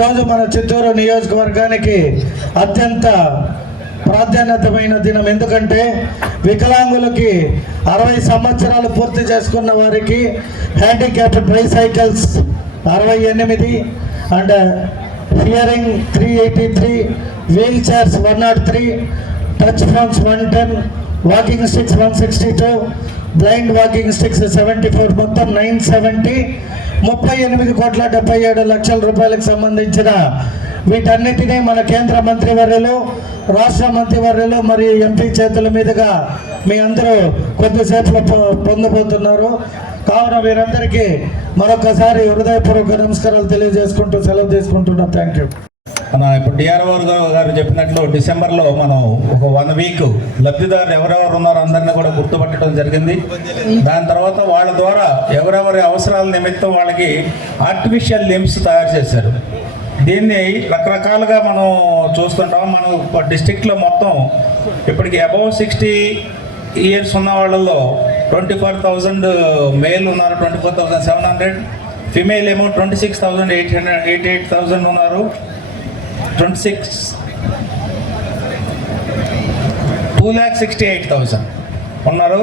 ఈరోజు మన చిత్తూరు నియోజకవర్గానికి అత్యంత ప్రాధాన్యతమైన దినం. ఎందుకంటే వికలాంగులకి అరవై సంవత్సరాలు పూర్తి చేసుకున్న వారికి హ్యాండిక్యాప్ ట్రై అరవై ఎనిమిది and hearing three eighty three wheelchairs one nought three touch phones one ten walking sticks one sixty two blind walking sticks seventy four మొత్తం నైన్ సెవెంటీ ముప్పై ఎనిమిది కోట్ల డెబ్బై ఏడు లక్షల రూపాయలకు సంబంధించిన వీటన్నిటినీ మన కేంద్ర మంత్రివర్యులు రాష్ట్ర మంత్రివర్యులు మరియు ఎంపీ చేతుల మీదుగా మీ అందరూ కొద్దిసేపులో పొ- పొందబోతున్నారు. కావున వీరందరికీ మరొకసారి హృదయపూర్వక నమస్కారాలు తెలియజేసుకుంటూ సెలవు తీసుకుంటున్నాం. Thank you. మన ఇప్పుడు డిఆర్ఓ గారు చెప్పినట్లు డిసెంబర్లో మనం ఒక వన్ వీక్ లబ్ధిదారులు ఎవరెవరు ఉన్నారో అందరినీ కూడా గుర్తుపట్టడం జరిగింది. దాని తర్వాత వాళ్ళ ద్వారా ఎవరెవరి అవసరాల నిమిత్తం వాళ్ళకి ఆర్టిఫిషియల్ లిమ్స్ తయారు చేశారు. దీన్ని రకరకాలుగా మనం చూస్తుంటాం. మనం డిస్టిక్లో మొత్తం ఇప్పటికి అబౌవ్ సిక్స్టీ ఇయర్స్ ఉన్న వాళ్ళల్లో ట్వంటీ ఫోర్ థౌజండ్ మేల్ ఉన్నారు twenty four thousand seven hundred female ఏమో twenty six thousand eight hundred eighty eight thousand ఉన్నారు. Twenty six two lakh sixty eight thousand ఉన్నారు.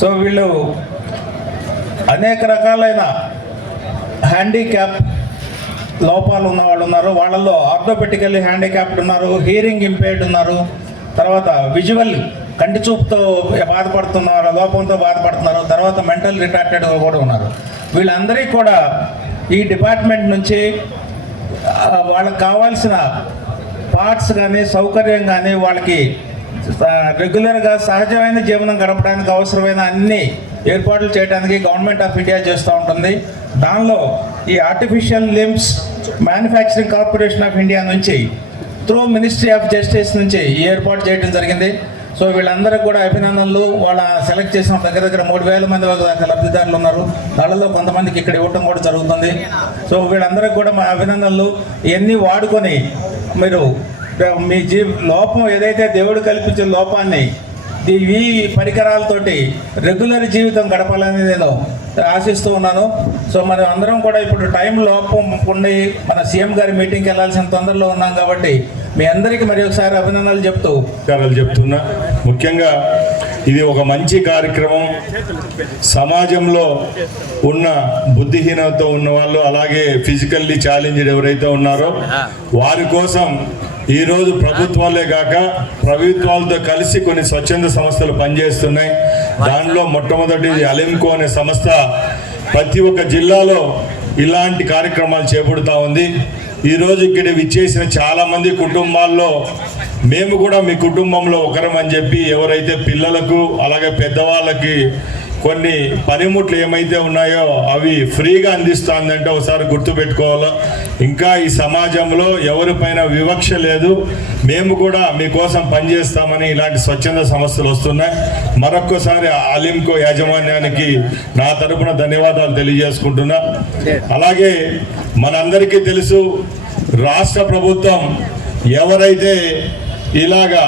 సో వీళ్ళు అనేక రకాలైన హ్యాండిక్యాప్ లోపాలు ఉన్న వాళ్ళు ఉన్నారు. వాళ్ళల్లో ఆర్థోపెటికల్లీ హ్యాండిక్యాప్డ్ ఉన్నారు. హియరింగ్ ఇంపేర్డ్ ఉన్నారు. తర్వాత విజువల్ కంటి చూపుతో బాధపడుతున్నారు లోపంతో బాధపడుతున్నారు. తర్వాత మెంటల్ రిటార్టెడ్ కూడా ఉన్నారు. వీళ్ళందరికీ కూడా ఈ డిపార్ట్మెంట్ నుంచి వాళ్ళకి కావాల్సిన పార్ట్స్ కానీ సౌకర్యం కానీ వాళ్ళకి రెగ్యులర్గా సహజమైన జీవనం గడపడానికి అవసరమైన అన్ని ఏర్పాట్లు చేయడానికి గవర్నమెంట్ ఆఫ్ ఇండియా చేస్తూ ఉంటుంది. దానిలో ఈ artificial limbs manufacturing corporation of India నుంచి త్రూ మినిస్ట్రీ ఆఫ్ జస్టిస్ నుంచి ఈ ఏర్పాటు చేయడం జరిగింది. సో వీళ్ళందరికీ కూడా అభినందనలు. వాళ్ళ సెలెక్ట్ చేసిన దగ్గర దగ్గర మూడు వేల మంది దాకా లబ్ధిదారులు ఉన్నారు. వాళ్ళలో కొంతమందికి ఇక్కడ ఇవ్వటం కూడా జరుగుతుంది. సో వీళ్ళందరికీ కూడా మా అభినందనలు. ఇవన్నీ వాడుకొని మీరు మీ జీ లోపం ఏదైతే దేవుడు కల్పించిన లోపాన్ని ఈ- పరికరాలతోటి రెగ్యులర్ జీవితం గడపాలని నేను ఆశిస్తూ ఉన్నాను. సో మనం అందరం కూడా ఇప్పుడు టైం లోపం ఉండి మన సీఎం గారి మీటింగ్కి వెళ్ళాల్సిన తొందరలో ఉన్నాం కాబట్టి మీ అందరికీ మరి ఒకసారి అభినందనలు చెప్తూ చెప్తున్నా. ముఖ్యంగా ఇది ఒక మంచి కార్యక్రమం. సమాజంలో ఉన్న బుద్ధిహీనత ఉన్న వాళ్ళు అలాగే ఫిజికల్లీ ఛాలెంజ్డ్ ఎవరైతే ఉన్నారో వారి కోసం ఈరోజు ప్రభుత్వాలే కాక ప్రభుత్వాలతో కలిసి కొన్ని స్వచ్ఛంద సంస్థలు పనిచేస్తున్నాయి. దానిలో మొట్టమొదటిది అలింకో అనే సంస్థ. ప్రతి ఒక్క జిల్లాలో ఇలాంటి కార్యక్రమాలు చేపడుతూ ఉంది. ఈరోజు ఇక్కడ విచ్చేసిన చాలామంది కుటుంబాల్లో మేము కూడా మీ కుటుంబంలో ఒకరం అని చెప్పి ఎవరైతే పిల్లలకు అలాగే పెద్దవాళ్ళకి కొన్ని పనిముట్లు ఏమైతే ఉన్నాయో అవి ఫ్రీగా అందిస్తుందంటే ఒకసారి గుర్తుపెట్టుకోవాలా ఇంకా ఈ సమాజంలో ఎవరిపైన వివక్ష లేదు. మేము కూడా మీకోసం పనిచేస్తామని ఇలాంటి స్వచ్ఛంద సంస్థలు వస్తున్నాయి. మరొక్కసారి అలింకో యాజమాన్యానికి నా తరపున ధన్యవాదాలు తెలియజేసుకుంటున్నా. అలాగే మనందరికీ తెలుసు రాష్ట్ర ప్రభుత్వం ఎవరైతే ఇలాగా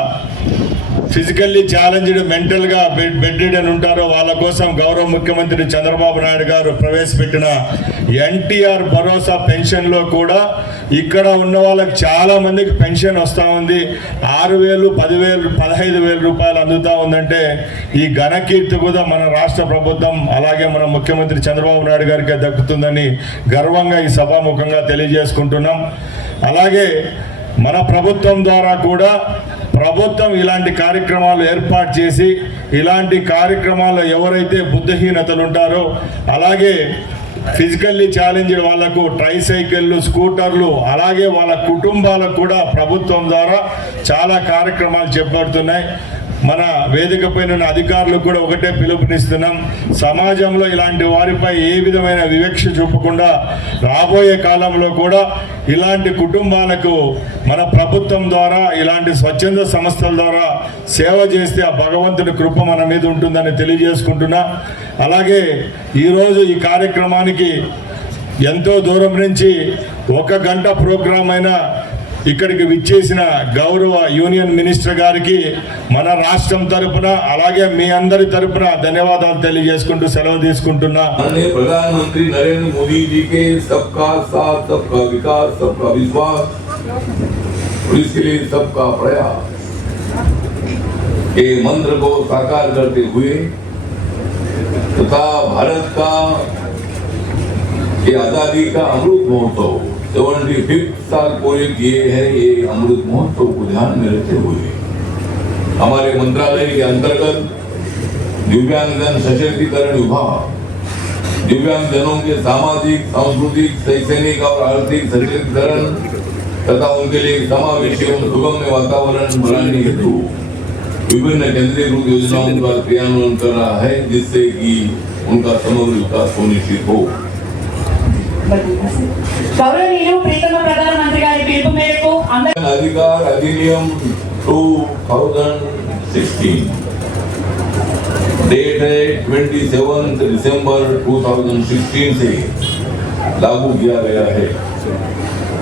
ఫిజికల్లీ ఛాలెంజ్డ్ మెంటల్గా బెడ్ బెడ్ అని ఉంటారో వాళ్ళ కోసం గౌరవ ముఖ్యమంత్రి చంద్రబాబు నాయుడు గారు ప్రవేశపెట్టిన ఎన్టీఆర్ భరోసా పెన్షన్లో కూడా ఇక్కడ ఉన్న వాళ్ళకి చాలా మందికి పెన్షన్ వస్తూ ఉంది. ఆరు వేలు పదివేలు పదహైదు వేల రూపాయలు అందుతూ ఉందంటే ఈ ఘనకీర్తి కూడా మన రాష్ట్ర ప్రభుత్వం అలాగే మన ముఖ్యమంత్రి చంద్రబాబు నాయుడు గారికి దక్కుతుందని గర్వంగా ఈ సభాముఖంగా తెలియజేసుకుంటున్నాం. అలాగే మన ప్రభుత్వం ద్వారా కూడా ప్రభుత్వం ఇలాంటి కార్యక్రమాలు ఏర్పాటు చేసి ఇలాంటి కార్యక్రమాల్లో ఎవరైతే బుద్ధహీనతలు ఉంటారో అలాగే ఫిజికల్లీ ఛాలెంజ్డ్ వాళ్ళకు ట్రై సైకిళ్ళు స్కూటర్లు అలాగే వాళ్ళ కుటుంబాలకు కూడా ప్రభుత్వం ద్వారా చాలా కార్యక్రమాలు చేపడుతున్నాయి. మన వేదిక పైన అధికారులకు కూడా ఒకటే పిలుపునిస్తున్నాం. సమాజంలో ఇలాంటి వారిపై ఏ విధమైన వివక్ష చూపకుండా రాబోయే కాలంలో కూడా ఇలాంటి కుటుంబాలకు మన ప్రభుత్వం ద్వారా ఇలాంటి స్వచ్ఛంద సంస్థల ద్వారా సేవ చేస్తే ఆ భగవంతుడి కృప మన మీద ఉంటుందని తెలియజేసుకుంటున్నా. అలాగే ఈరోజు ఈ కార్యక్రమానికి ఎంతో దూరం నుంచి ఒక గంట ప్రోగ్రాం అయినా ఇక్కడికి విచ్చేసిన గౌరవ యూనియన్ మినిస్టర్ గారికి మన రాష్ట్రం తరపున అలాగే మీ అందరి తరపున ధన్యవాదాలు తెలియజేసుకుంటూ సెలవు తీసుకుంటున్నా माननीय प्रधानमंत्री नरेंद्र मोदी जी के सबका साथ सबका विकास सबका विश्वास और इसके लिए सबका प्रयास के मंत्र को साकार करते हुए तथा भारत का ये आजादी का अमृत महोत्सव सेवेंटी फिफ्थ साल हैं ये अमृत महोत्सव को ध्यान में रखते हुए। हमारे मंत्रालय के अंतर्गत दिव्यांगजन सशक्तिकरण विभाग, दिव्यांगजनों के सामाजिक, सांस्कृतिक शैक्षणिक और आर्थिक सशक्तिकरण तथा उनके लिए समावेशी एवं सुगम्य वातावरण बनाने हेतु विभिन्न केंद्रीकृत योजनाओं का क्रियान्वयन कर रहा है, जिससे कि उनका समग्र विकास सुनिश्चित हो। గౌరవనీయులు ప్రీతమ ప్రధానమంత్రి గారి పిలుపు మేరకు అందరూ अधिकार अधिनियम 2016 डेट है 27 दिसंबर 2016 से लागू किया गया है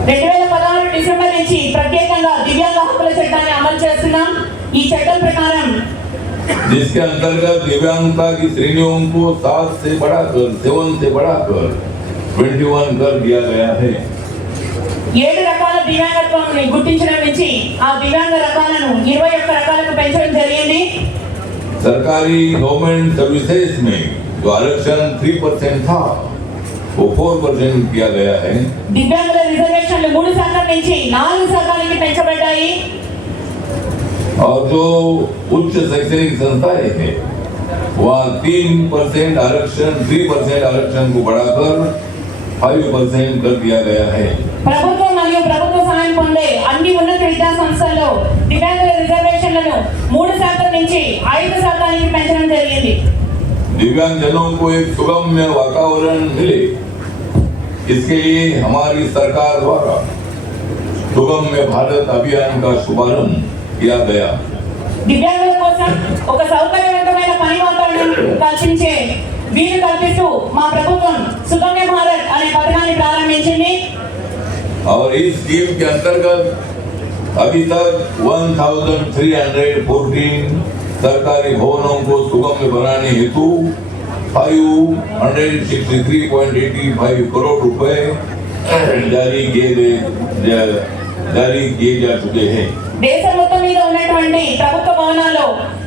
రెండు వేల పదహారు డిసెంబర్ నుంచి ప్రత్యేకంగా దివ్యాంగ హక్కుల చట్టాన్ని అమలు చేస్తున్నాం ఈ చట్టం ప్రకారం जिसके अंतर्गत दिव्यांगता की श्रेणियों को सात से बढ़ाकर सेवन से बढ़ाकर 21 कर दिया गया है ఏడు రకాల దివ్యాంగత్వాన్ని గుర్తించడం నుంచి ఆ దివ్యాంగ రకాలను ఇరవై ఒక్క రకాలకు పెంచడం జరిగింది सरकारी गवर्नमेंट सर्विसेज में जो आरक्षण थ्री परसेंट था वो फोर परसेंट किया गया है దివ్యాంగుల రిజర్వేషన్లు మూడు శాతం నుంచి నాలుగు శాతానికి పెంచబడ్డాయి और जो उच्च शैक्षणिक संस्थाएं हैं वहाँ तीन परसेंट आरक्षण थ्री परसेंट आरक्षण को बढ़ाकर फाइव परसेंट कर दिया गया है ప్రభుత్వం మరియు ప్రభుత్వ సహాయం పొందే అన్ని ఉన్నత విద్యా సంస్థల్లో దివ్యాంగుల రిజర్వేషన్లను మూడు శాతం నుంచి ఐదు శాతానికి పెంచడం జరిగింది दिव्यांगजनों को एक सुगम्य वातावरण मिले इसके लिए हमारी सरकार द्वारा सुगम्य भारत अभियान का शुभारंभ किया गया దివ్యాంగుల కోసం ఒక సౌకర్యవంతమైన పని వాతావరణం కల్పించే వీలు కల్పిస్తూ మా ప్రభుత్వం సుగమ్య భారత్ అనే పథకాన్ని ప్రారంభించింది और इस स्कीम के अंतर्गत अभी तक 1314 सरकारी भवनों को सुगम्य बनाने हेतु 563.85 करोड़ रुपए जारी किए गए जा- जारी किए जा चुके हैं దేశం మొత్తం మీద ఉన్నటువంటి ప్రభుత్వ భవనాల్లో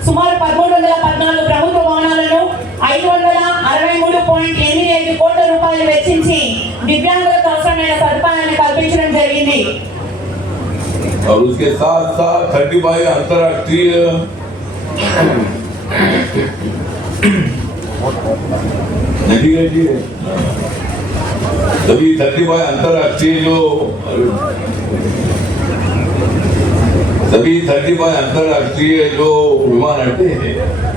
సుమారు పదమూడు వందల పద్నాలుగు ప్రభుత్వ భవనాలను ఐదు और उसके साथ साथ थर्टी फाइव अंतरराष्ट्रीय जी थर्टी फाइव अंतरराष्ट्रीय जो सभी थर्टी फाइव अंतरराष्ट्रीय जो विमान अड्डे हैं।